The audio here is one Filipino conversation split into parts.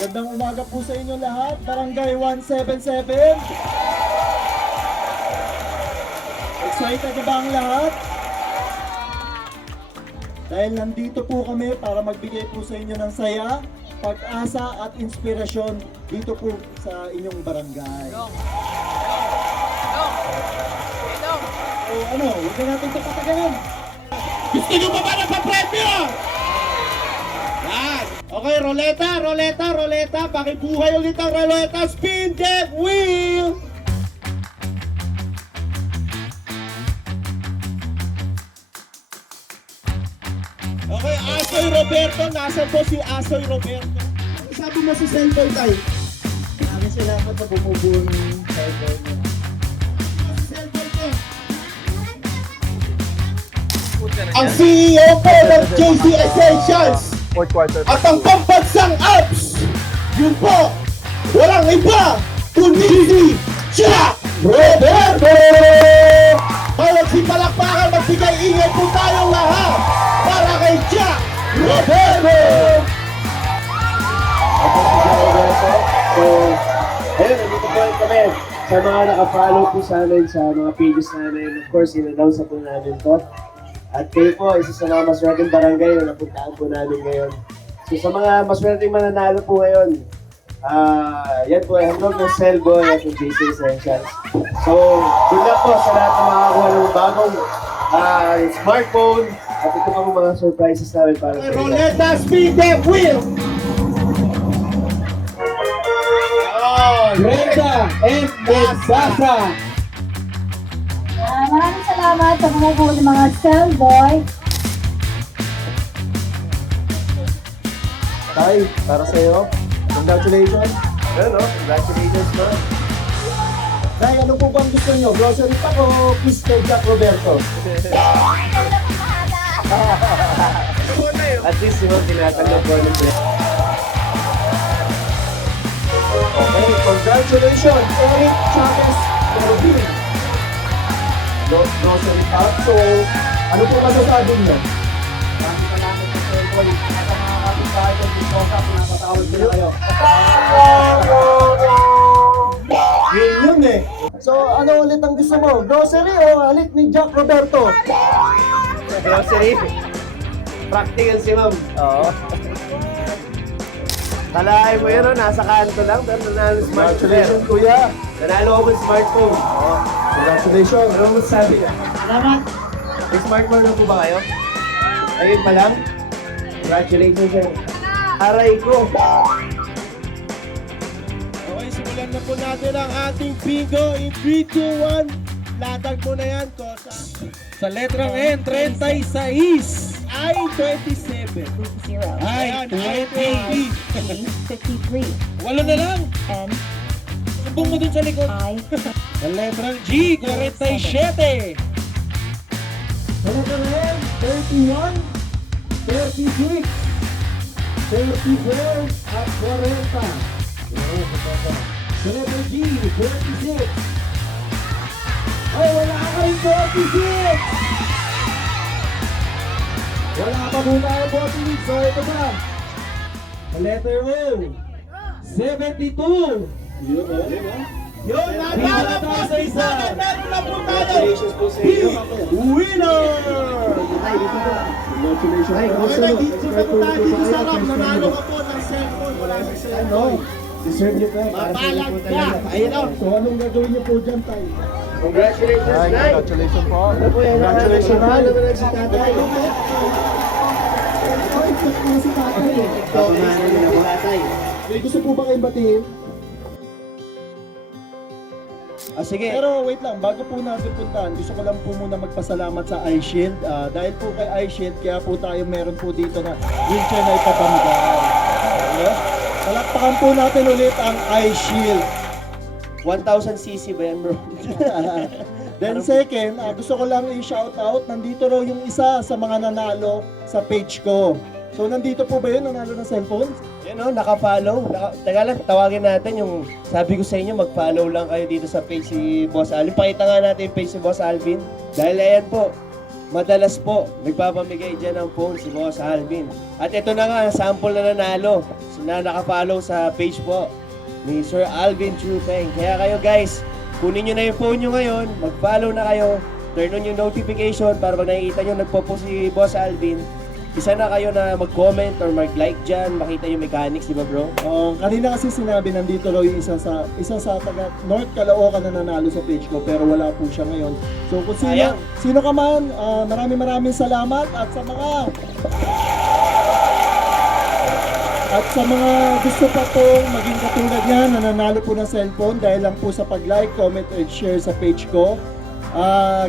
Magandang umaga po sa inyo lahat, Barangay 177. Excited na ba ang lahat? Dahil nandito po kami para magbigay po sa inyo ng saya, pag-asa at inspirasyon dito po sa inyong barangay. So ano, huwag na natin ito patagalin. Gusto nyo ba ng papremyo? Yan! Okay, roleta, pakibuhay ulit ang roleta, spin that wheel! Okay, Asoy Roberto, nasa po si Asoy Roberto? Sabi mo si cellphone tayo. Marami sila ako na bumubuo ng cellphone niya. Cellphone ko. Ang CEO po ng JC Essentials at ang pambansang apps, yun po, walang iba kundi si Jack Roberto! Kaya palakpakan, magbigay ingay po tayong lahat para kay Jack Roberto! Ako si Jack Roberto. So, ayun, nandito po kami sa mga nakafollow po sa amin sa mga pages namin. Of course, in-announce na po namin to. At kayo po, isa sa mga maswerteng barangay na napuntaan po namin ngayon. So sa mga maswerteng mananalo po ngayon, yan po ay handog ng Cellboy at ng JC Essentials. So, good luck po sa lahat na makakakuha ng bagong smartphone at ito pa po mga surprises namin para sa inyo. Roleta, speed that wheel! Brenda and Sasa! Maraming salamat sa bumubuo ng mga Cellboy. Tay, para sa'yo, congratulations! Ayun, no? Congratulations, no? Tay, ano po bang gusto nyo? Grocery pack o Mr. Jack Roberto? At least yung tinatanggap po ng Okay, congratulations! Eric Chavez Robin! Grocery pack. So, ano po masasabi nyo? Maraming salamat sa Cellboy. At ang mga kapitbahay ko dito sa pinapatawag ko na kayo. Yun eh. So, ano ulit ang gusto mo? Grocery o halik ni Jack Roberto? grocery. Practical si ma'am. Oo. Kalahin mo yun, no? Nasa kanto lang. Pero nanalo smartphone. Congratulations, kuya. Nanalo ako ng smartphone. Oo. Congratulations. Ano mo sabi? Salamat! May smartphone na po ba kayo? Ayun pa lang? Congratulations sir. Aray ko. Okay, simulan na po natin ang ating bingo in 3, 2, 1. Latag mo na yan, Kosa. Sa letrang N, 36. I, 27. 0. I, 20. 53. Walo na lang. And Sumbong mo dun sa likod. I. Sa letrang G, 47. Sa letrang N, 31. 36. 34 at 40. Sa letrang G, 46. Ay, wala ka rin 46! Wala pa muna ang 46, so ito ba? Sa letter O, 72! Yun, natalo po sa isa! Meron na po tayo! Congratulations po sa inyo. Winner! Congratulations. Ay, okay, nandito na po tayo dito sa rap. Nanalo ka po ng cellphone. Wala sa cellphone. Deserve niyo po. Para sa inyo Mapalag po ka! talaga. Ayun o. So, anong gagawin niyo po dyan, tayo? Congratulations, Nay. Congratulations po. Ano po yan? Congratulations, Nay. Nay. Ano naman si tatay? Si tatay eh. Pamana niyo po tatay. May gusto po ba kayong batiin? Sige. Pero wait lang, bago po natin puntahan, gusto ko lang po muna magpasalamat sa iShield. Dahil po kay iShield, kaya po tayo meron po dito na wheelchair na ipapamigay. Okay? Palakpakan po natin ulit ang eye shield. 1,000cc ba yan, bro? Then second, gusto ko lang i-shout out, nandito raw yung isa sa mga nanalo sa page ko. So nandito po ba yun, nanalo ng cellphone? Yan o, naka-follow. Teka lang, tawagin natin yung sabi ko sa inyo, mag-follow lang kayo dito sa page si Boss Alvin. Pakita nga natin yung page si Boss Alvin. Dahil ayan po, madalas po, nagpapamigay dyan ng phone si Boss Alvin. At ito na nga, sample na nanalo na naka-follow sa page po ni Sir Alvin Trupeng. Kaya kayo guys, kunin nyo na yung phone nyo ngayon, mag-follow na kayo, turn on yung notification para pag nakikita nyo nagpo-post si Boss Alvin, isa na kayo na mag-comment or mag-like dyan, makita yung mechanics, di ba bro? Kanina kasi sinabi nandito raw yung isa sa taga North Caloocan na nanalo sa page ko pero wala po siya ngayon. So kung sino ka man, maraming salamat at sa mga gusto pa pong maging katulad niya na nanalo po ng cellphone dahil lang po sa pag-like, comment, and share sa page ko.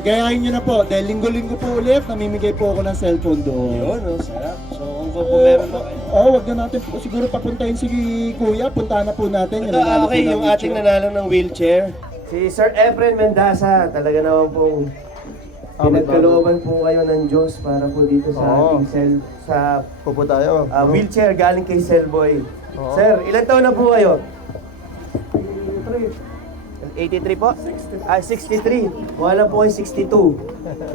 Gayahin nyo na po dahil linggo-linggo po ulit namimigay po ako ng cellphone doon. Yun, sarap. So kung meron na kayo. Wag na natin po siguro papuntahin si Kuya, puntahan na po natin. Ito, okay, yung ating nanalo ng wheelchair. Si Sir Efren Mendaza, talaga naman pong pinagkalooban po kayo ng Diyos para po dito sa ating sa Pupo tayo. wheelchair galing kay Cellboy. Sir, ilan taon na po kayo? 83 po? 63. Wala po kayo 62.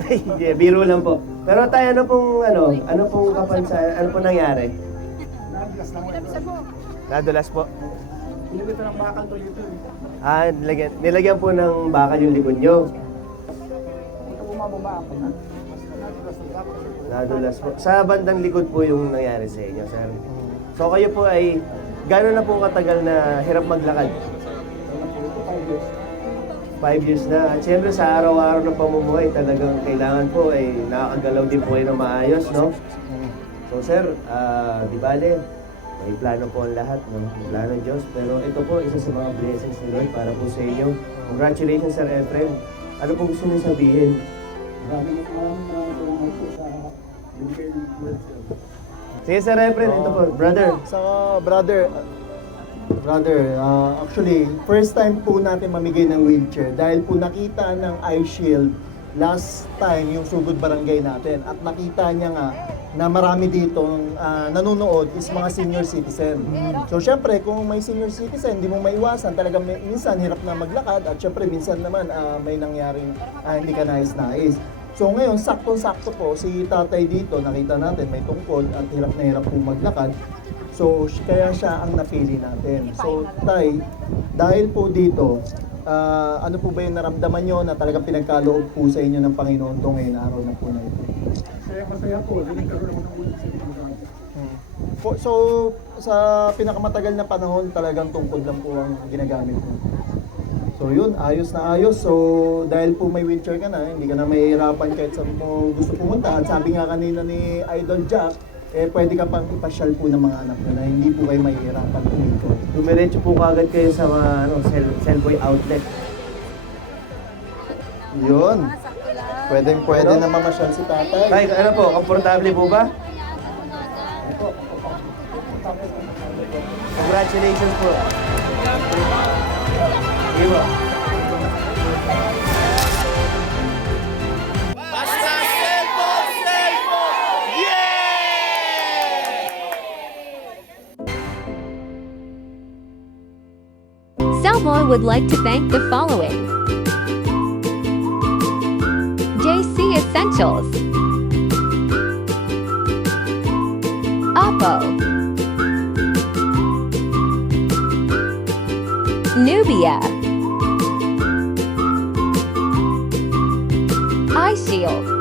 Hindi, biro lang po. Pero tayo, ano pong kapansanan, ano pong nangyari? Nadulas po. Pinagito ng bakal to dito. Nilagyan po ng bakal yung likod nyo. Ito bumababa ako na. Nadulas po. Sa bandang likod po yung nangyari sa inyo, sir. So kayo po ay, gano'n na po katagal na hirap maglakad? 5 years na. At siyempre sa araw-araw ng pamumuhay, talagang kailangan po ay nakakagalaw din po kayo ng maayos, no? So sir, di bale, may plano po ang lahat, no? May plano ng Diyos. Pero ito po, isa sa mga blessings ni Lord para po sa inyo. Congratulations, Sir Efren. Ano po gusto niyo sabihin? Maraming salamat po sa binigay ng Lord. Sige, Sir Efren, ito po, brother. Brother, actually, first time po natin mamigay ng wheelchair dahil po nakita ng eye shield last time yung Sugod Barangay natin at nakita niya nga na marami dito nanonood is mga senior citizen. So syempre, kung may senior citizen, hindi mo maiwasan, talagang minsan hirap na maglakad at syempre minsan naman may nangyaring hindi ka nais-nais. So ngayon, saktong-sakto po si tatay dito, nakita natin may tungkol at hirap na hirap po maglakad. So, kaya siya ang napili natin. So, Tay, dahil po dito, ano po ba yung naramdaman nyo na talagang pinagkaloob po sa inyo ng Panginoon to ngayon araw na po na ito? Masaya po. Nagkaroon ako ng ulit sa So, sa pinakamatagal na panahon, talagang tungkod lang po ang ginagamit mo. So yun, ayos na ayos. So dahil po may wheelchair ka na, hindi ka na mahihirapan kahit saan mo gusto pumunta. At sabi nga kanina ni Idol Jack, pwede ka pang ipasyal po ng mga anak nyo na hindi po kayo mahihirapan pumunta. Dumiretso po kagad kayo sa mga Cellboy outlet. Yun. Pwede na mamasyal si tatay. Tay, ano po, komportable po ba? Congratulations po. Sige po. Basta cellphone! Cellboy would like to thank the following: JC Essentials, Oppo, Nubia, iShield,